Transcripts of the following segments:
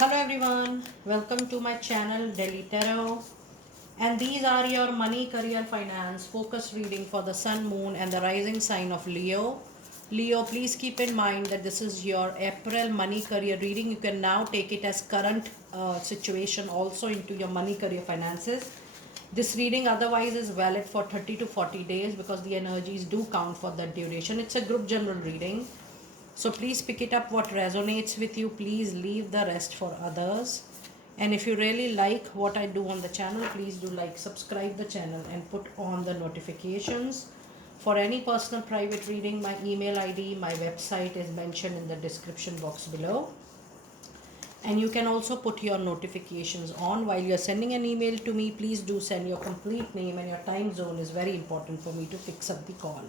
Hello everyone, welcome to my channel Delhi Tarot, and these are your money, career, finance focus reading for the sun, moon and the rising sign of Leo. Leo, please keep in mind that this is your April money career reading. You can now take it as current situation also into your money, career, finances. This reading otherwise is valid for 30 to 40 days because the energies do count for that duration. It's a group general reading. So please pick it up what resonates with you. Please leave the rest for others. And if you really like what I do on the channel, please do like, subscribe the channel and put on the notifications. For any personal private reading, my email ID, my website is mentioned in the description box below. And you can also put your notifications on while you're sending an email to me. Please do send your complete name, and your time zone is very important for me to fix up the call.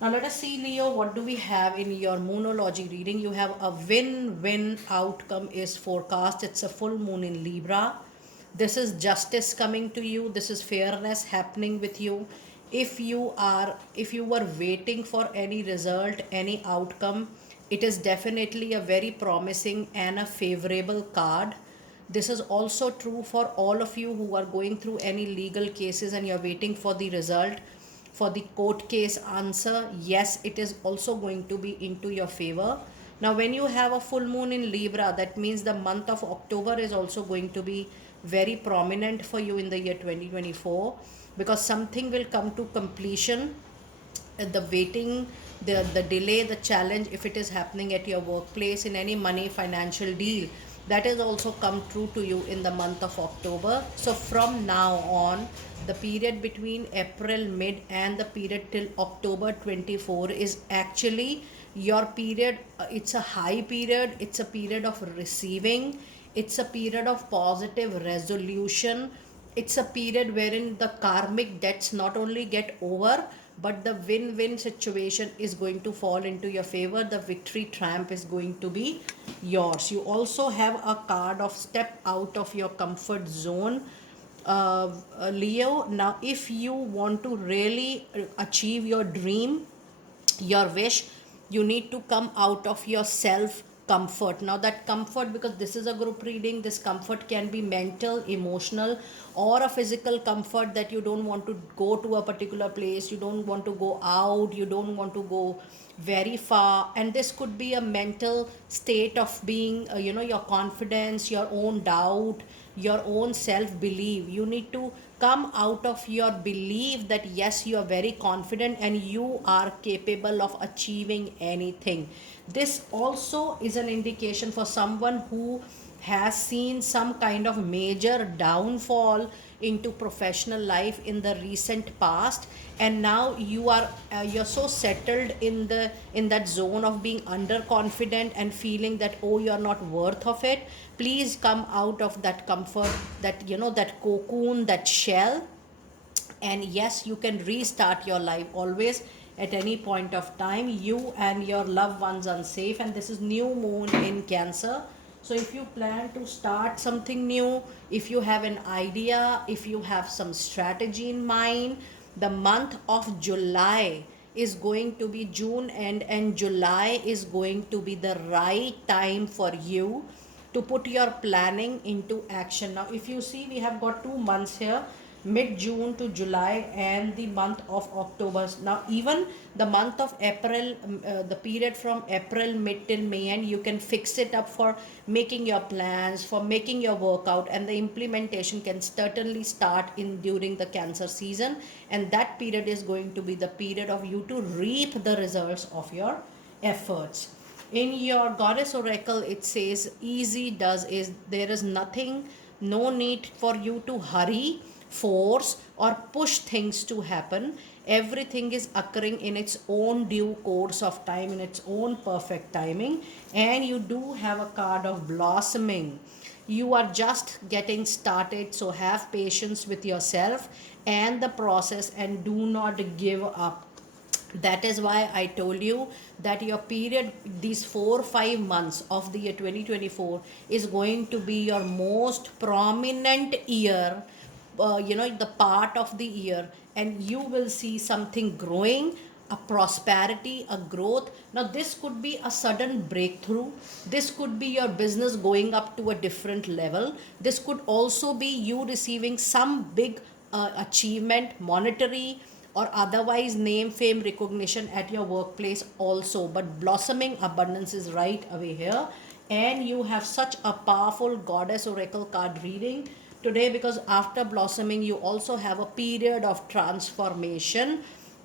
Now let us see, Leo, what do we have in your moonology reading? You have a win-win outcome is forecast. It's a full moon in Libra. This is justice coming to you. This is fairness happening with you. If you were waiting for any result, any outcome, it is definitely a very promising and a favorable card. This is also true for all of you who are going through any legal cases and you're waiting for the result, for the court case answer. Yes, it is also going to be into your favor. Now when you have a full moon in Libra, that means the month of October is also going to be very prominent for you in the year 2024, because something will come to completion. The waiting, the delay, the challenge, if it is happening at your workplace, in any money financial deal, that has also come true to you in the month of October. So from now on, the period between April mid and the period till October 24 is actually your period. It's a high period, it's a period of receiving, it's a period of positive resolution. It's a period wherein the karmic debts not only get over, but the win-win situation is going to fall into your favor. The victory triumph is going to be yours. You also have a card of step out of your comfort zone, Leo. Now if you want to really achieve your dream, your wish, you need to come out of your self comfort. Now that comfort, because this is a group reading, this comfort can be mental, emotional, or a physical comfort, that you don't want to go to a particular place, you don't want to go out, you don't want to go very far. And this could be a mental state of being, your confidence, your own doubt, your own self belief. You need to come out of your belief that yes, you are very confident and you are capable of achieving anything. This also is an indication for someone who has seen some kind of major downfall into professional life in the recent past, and now you're so settled in that zone of being underconfident and feeling that, oh, you're not worth of it. Please come out of that comfort, that cocoon, that shell, and yes, you can restart your life always at any point of time. You and your loved ones are safe, and this is new moon in Cancer. So if you plan to start something new, if you have an idea, if you have some strategy in mind, the month of July is going to be June and July is going to be the right time for you to put your planning into action. Now if you see, we have got 2 months here, mid June to July and the month of October. Now even the month of April, the period from April mid till May end, you can fix it up for making your plans, for making your workout, and the implementation can certainly start in during the Cancer season. And that period is going to be the period of you to reap the results of your efforts. In your goddess oracle, it says easy does is, there is nothing, no need for you to hurry, force or push things to happen. Everything is occurring in its own due course of time, in its own perfect timing. And you do have a card of blossoming. You are just getting started, so have patience with yourself and the process and do not give up. That is why I told you that your period, these 4 5 months of the year 2024, is going to be your most prominent year, the part of the year, and you will see something growing a prosperity, a growth. Now, this could be a sudden breakthrough. This could be your business going up to a different level. This could also be you receiving some big achievement, monetary or otherwise, name, fame, recognition at your workplace also. But blossoming abundance is right away here. And you have such a powerful goddess oracle card reading today, because after blossoming, you also have a period of transformation,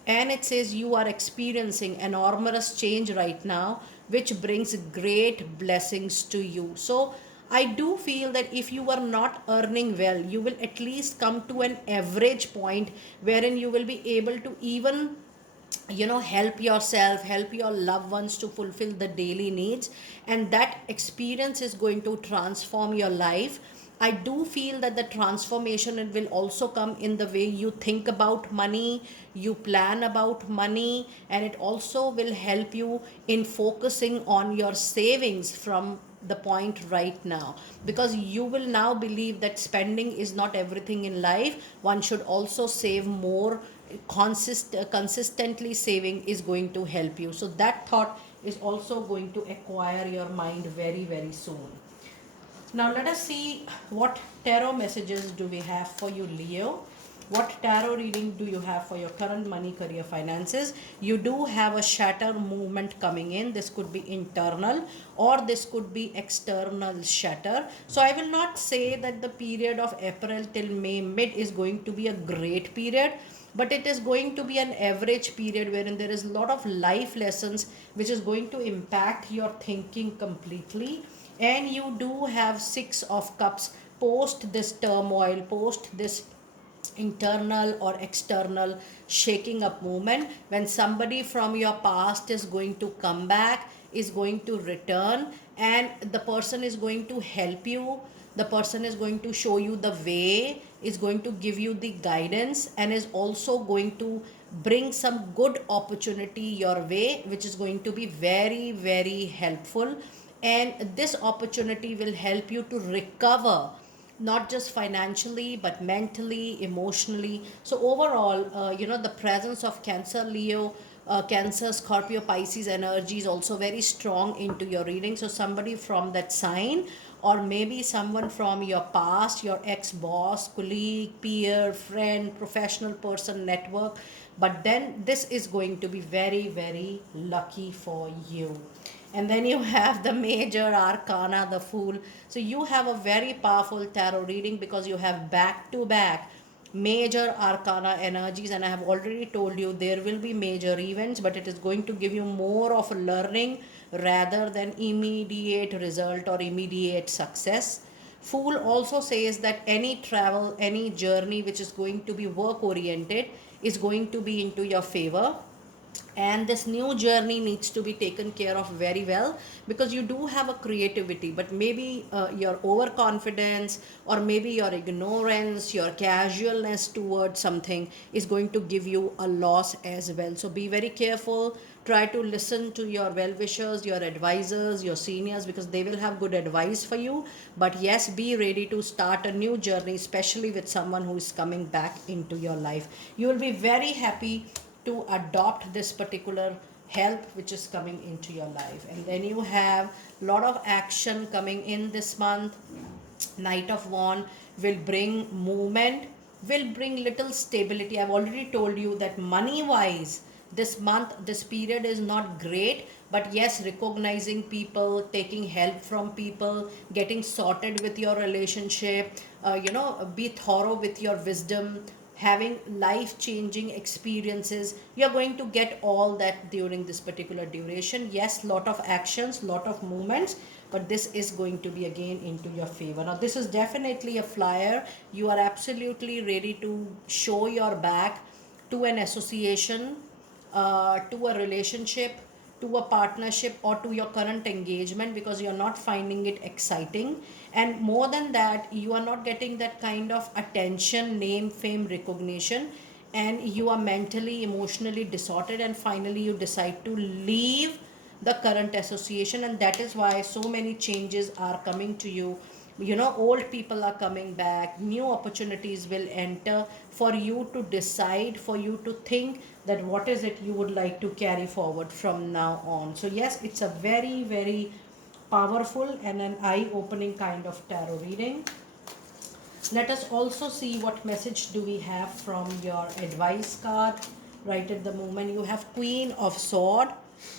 and it says you are experiencing enormous change right now, which brings great blessings to you. So I do feel that if you are not earning well, you will at least come to an average point wherein you will be able to even help yourself, help your loved ones to fulfill the daily needs, and that experience is going to transform your life. I do feel that the transformation, it will also come in the way you think about money, you plan about money, and it also will help you in focusing on your savings from the point right now, because you will now believe that spending is not everything in life. One should also save more. Consistently saving is going to help you. So that thought is also going to acquire your mind very, very soon. Now let us see what tarot messages do we have for you, Leo. What tarot reading do you have for your current money, career, finances? You do have a shatter movement coming in. This could be internal or this could be external shatter. So I will not say that the period of April till May mid is going to be a great period, but it is going to be an average period wherein there is a lot of life lessons which is going to impact your thinking completely. And you do have Six of Cups post this turmoil, post this internal or external shaking up movement, when somebody from your past is going to come back, is going to return, and the person is going to help you. The person is going to show you the way, is going to give you the guidance, and is also going to bring some good opportunity your way, which is going to be very, very helpful. And this opportunity will help you to recover, not just financially but mentally, emotionally. So overall, the presence of Cancer, Leo, Cancer, Scorpio, Pisces energy is also very strong into your reading. So somebody from that sign, or maybe someone from your past, your ex-boss, colleague, peer, friend, professional person, network. But then this is going to be very, very lucky for you. And then you have the major arcana, the Fool. So you have a very powerful tarot reading because you have back to back major arcana energies, and I have already told you there will be major events, but it is going to give you more of a learning rather than immediate result or immediate success. Fool also says that any travel, any journey which is going to be work oriented is going to be into your favor, and this new journey needs to be taken care of very well, because you do have a creativity, but maybe your overconfidence or maybe your ignorance, your casualness towards something is going to give you a loss as well. So be very careful. Try to listen to your well-wishers, your advisors, your seniors, because they will have good advice for you. But yes, be ready to start a new journey, especially with someone who is coming back into your life. You will be very happy to adopt this particular help which is coming into your life. And then you have a lot of action coming in this month. Knight of Wand will bring movement, will bring little stability. I've already told you that money wise this month, this period is not great, but yes, recognizing people, taking help from people, getting sorted with your relationship, be thorough with your wisdom, having life changing experiences. You're going to get all that during this particular duration. Yes, lot of actions, lot of movements, but this is going to be again into your favor. Now this is definitely a flyer. You are absolutely ready to show your back to an association, to a relationship, to a partnership, or to your current engagement, because you're not finding it exciting. And more than that, you are not getting that kind of attention, name, fame, recognition, and you are mentally, emotionally distorted, and finally you decide to leave the current association. And that is why so many changes are coming to you Old people are coming back, new opportunities will enter for you to decide, for you to think that what is it you would like to carry forward from now on. So yes, it's a very, very powerful and an eye-opening kind of tarot reading. Let us also see what message do we have from your advice card. Right at the moment, you have Queen of Sword.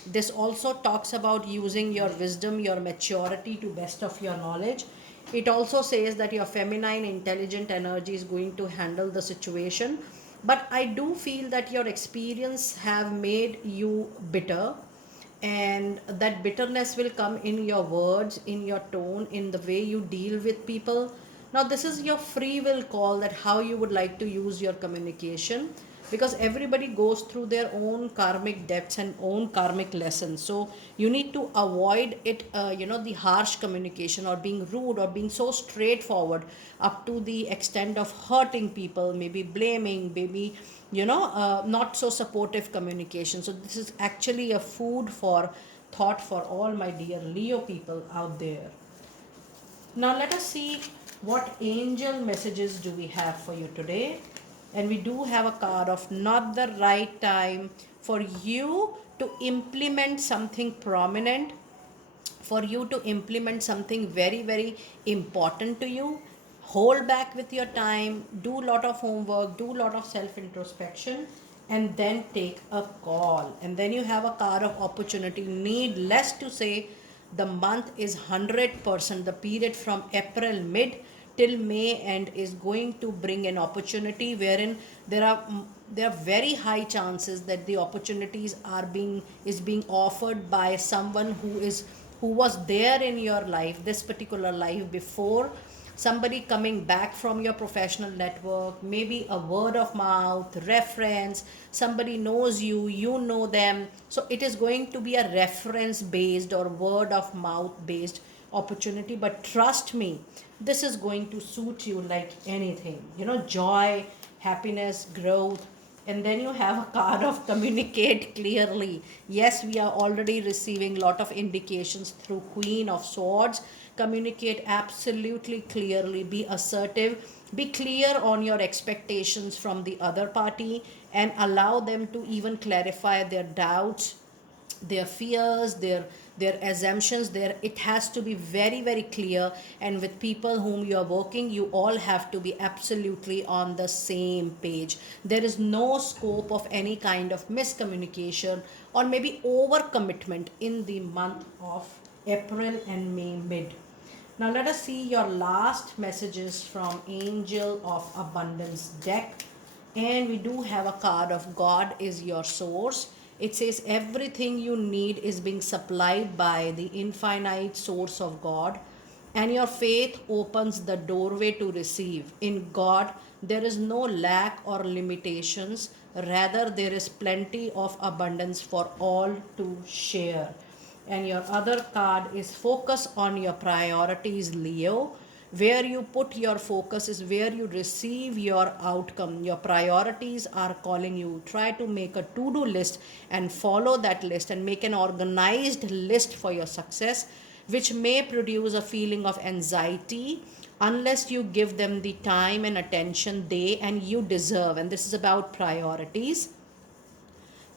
This also talks about using your wisdom, your maturity to best of your knowledge. It also says that your feminine, intelligent energy is going to handle the situation. But I do feel that your experience have made you bitter, and that bitterness will come in your words, in your tone, in the way you deal with people. Now this is your free will call, that how you would like to use your communication, because everybody goes through their own karmic depths and own karmic lessons. So you need to avoid it, the harsh communication or being rude or being so straightforward up to the extent of hurting people, maybe blaming, maybe not so supportive communication. So this is actually a food for thought for all my dear Leo people out there. Now let us see what angel messages do we have for you today. And we do have a card of not the right time for you to implement something prominent, for you to implement something very, very important to you. Hold back with your time, do a lot of homework, do a lot of self introspection, and then take a call. And then you have a card of opportunity. Needless to say, the month is 100%, the period from April mid till May end is going to bring an opportunity wherein there are very high chances that the opportunities is being offered by someone who was there in your life, this particular life before. Somebody coming back from your professional network, maybe a word of mouth reference, somebody knows you, you know them. So it is going to be a reference based or word of mouth based opportunity. But trust me, this is going to suit you like anything. Joy, happiness, growth. And then you have a card of communicate clearly. Yes, we are already receiving lot of indications through Queen of Swords. Communicate absolutely clearly, be assertive, be clear on your expectations from the other party, and allow them to even clarify their doubts, their fears, their assumptions. There, it has to be very, very clear. And with people whom you are working, you all have to be absolutely on the same page. There is no scope of any kind of miscommunication or maybe overcommitment in the month of April and May mid. Now let us see your last messages from Angel of Abundance deck. And we do have a card of God is your source. It says everything you need is being supplied by the infinite source of God, and your faith opens the doorway to receive. In God, there is no lack or limitations. Rather, there is plenty of abundance for all to share. And your other card is focus on your priorities, Leo. Where you put your focus is where you receive your outcome. Your priorities are calling you. Try to make a to-do list and follow that list and make an organized list for your success, which may produce a feeling of anxiety unless you give them the time and attention they and you deserve. And this is about priorities.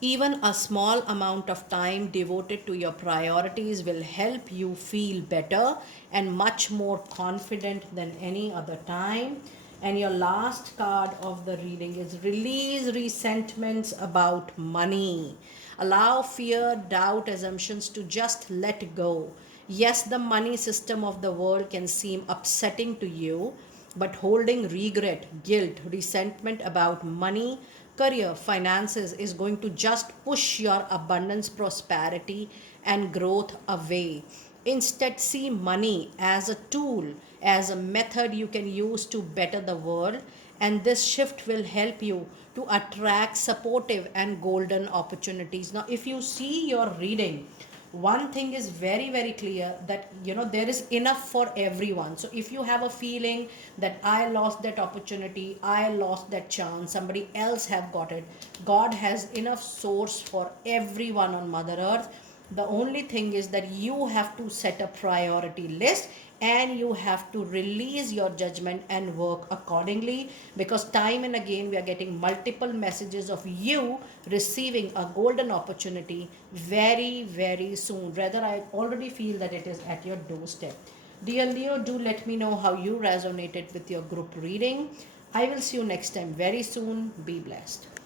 Even a small amount of time devoted to your priorities will help you feel better and much more confident than any other time. And your last card of the reading is release resentments about money. Allow fear, doubt, assumptions to just let go. Yes, the money system of the world can seem upsetting to you, but holding regret, guilt, resentment about money, career, finances is going to just push your abundance, prosperity, and growth away. Instead, see money as a tool, as a method you can use to better the world, and this shift will help you to attract supportive and golden opportunities. Now, if you see your reading, one thing is very, very clear, that there is enough for everyone. So if you have a feeling that I lost that opportunity, I lost that chance, somebody else have got it, God has enough source for everyone on Mother Earth. The only thing is that you have to set a priority list and you have to release your judgment and work accordingly, because time and again we are getting multiple messages of you receiving a golden opportunity very, very soon. Rather, I already feel that it is at your doorstep. Dear Leo, do let me know how you resonated with your group reading. I will see you next time very soon. Be blessed.